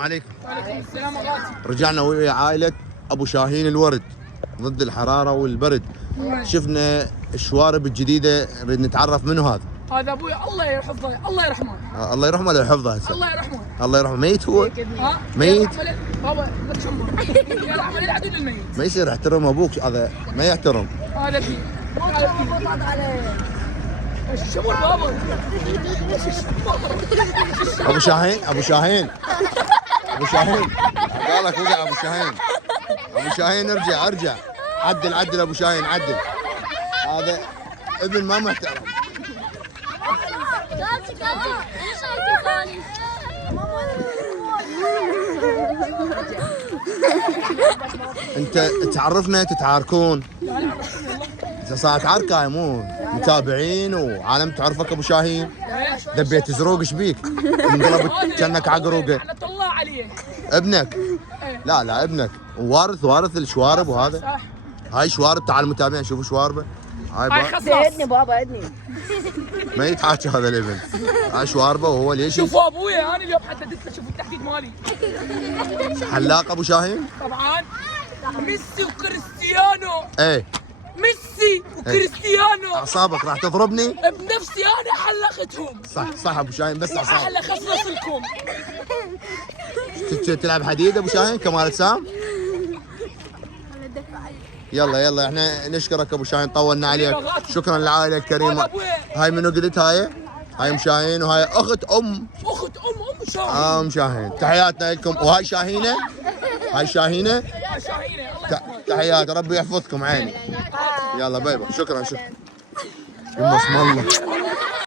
عليكم. وعليكم السلام ورحمة. رجعنا ويا عائلة أبو شاهين الورد ضد الحرارة والبرد. شفنا الشوارب الجديدة، نريد نتعرف منو هذا. هذا ابوي الله يحفظه، الله يرحمه. الله يرحمه ولا يحفظه هسه؟ الله يرحمه. الله يرحمه. ميت هو؟ ها؟ ميت؟ بابا لا تشمر. يرحمه للعدو للميت. ما يصير احترم ابوك، هذا ما يحترم. هذا في الشمر بابا. ابو شاهين ابو شاهين ابو شاهين قالك وقع ابو شاهين. ابو شاهين ارجع عدل ابو شاهين عدل. هذا ابن ما محترم. انت تعرفنا تتعاركون. انت صارت عركه هاي، مو متابعين وعالم تعرفك ابو شاهين. دبيت زروق ايش بيك؟ انقلبت كانك عقروقه. لعنة الله عليه. ابنك؟ لا ابنك وارث الشوارب وهذا. صح. هاي شوارب، تعال المتابعين شوفوا شواربه. هاي خصص. ادني بابا ادني. ما يتحاكى هذا الابن. هاي شواربه وهو ليش شوفوا ابويا، انا اليوم حددت له، شوفوا التحديد مالي. حلاق ابو شاهين؟ طبعا ميسي وكريستيانو. ايه ميسي وكريستيانو. اعصابك راح تضربني؟ بنفسي انا حلقتهم. صح ابو شاهين، بس اعصابك. احلى خصص لكم. تلعب حديد ابو شاهين كمال اجسام؟ يلا احنا نشكرك ابو شاهين، طولنا عليك. شكرا للعائله الكريمه. هاي منو قلت؟ هاي ام شاهين، وهاي اخت ام شاهين. ام شاهين. تحياتنا لكم. وهاي شاهينه. شاهينه. تحيات، ربي يحفظكم عيني. يلا باي باي. شكرا يما اسم الله.